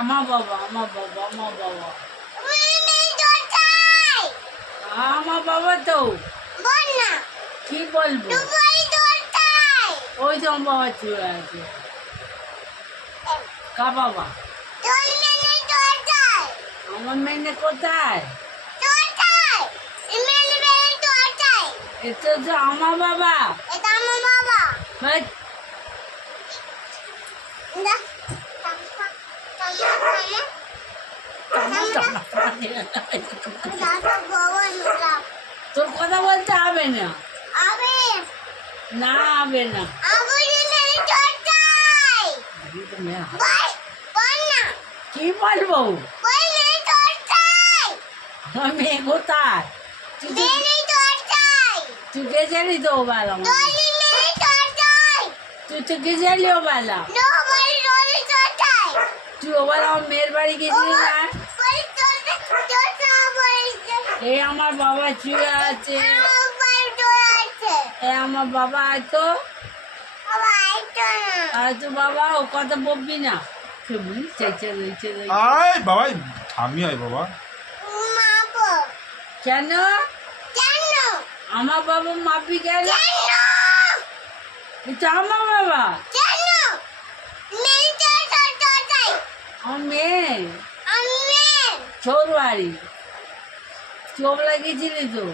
আমার বাবা আমার বাবা আমার বাবা আমার বাবা তো কি বলবো ওই তো আমার বাবা চলে আছে কা বাবা আমার মেয়ে কোথায় এটা তো আমার বাবা বাট তোর কথা বলতে হবে না না হবে না কি বলবো আমার মেয়ে কোথায় তুই গেছিলি তো বেলা তুই তো গেছিলি ও বেলা তুই ও বেলা আমার মেয়ের বাড়ি গেছিলি না এই আমার বাবা শুয়ে আছে আমার বাবা আয়তো আয়তো বাবা ও কথা বলবি না বাবা আমি আয় বাবা কেন আমার বাবা মাপি কেন এটা আমার বাবা আমার মেয়ে ছোট বাড়ি চোখ লাগিয়েছিলি তো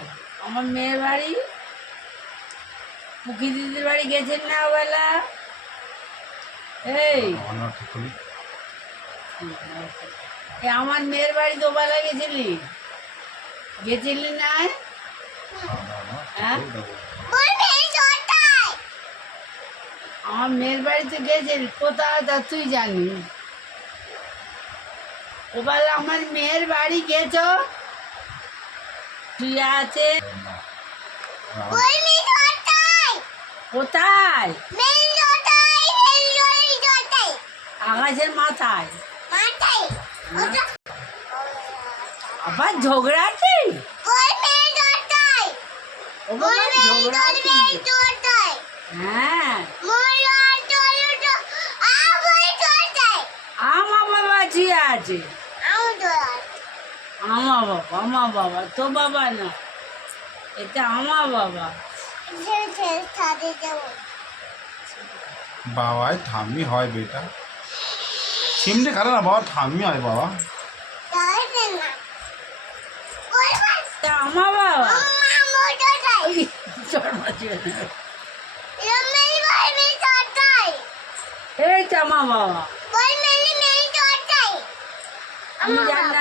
আমার মেয়ের বাড়ি পুকি দিদির বাড়ি গেছেন না ওবেলা এই আমার মেয়ের বাড়ি তো ওবেলা গেছিলি গেছিলি না হ্যাঁ আমার মেয়ের বাড়িতে গেছিলি কোথায় তা তুই জানি ওবেলা আমার মেয়ের বাড়ি গেছ তুই আছে কোথায় আকাশের মাথায় আবার ঝগড়াটি হ্যাঁ আমার বাবা শুয়ে আছে আমার বাবা তো বাবা না এটা আমার বাবা বাবা ঠাম্মি হয় বেটা সিমটে কারো না বাবা ঠাম্মি হয় বাবা আমার বাবা এই তো আমার বাবা আমি জানি না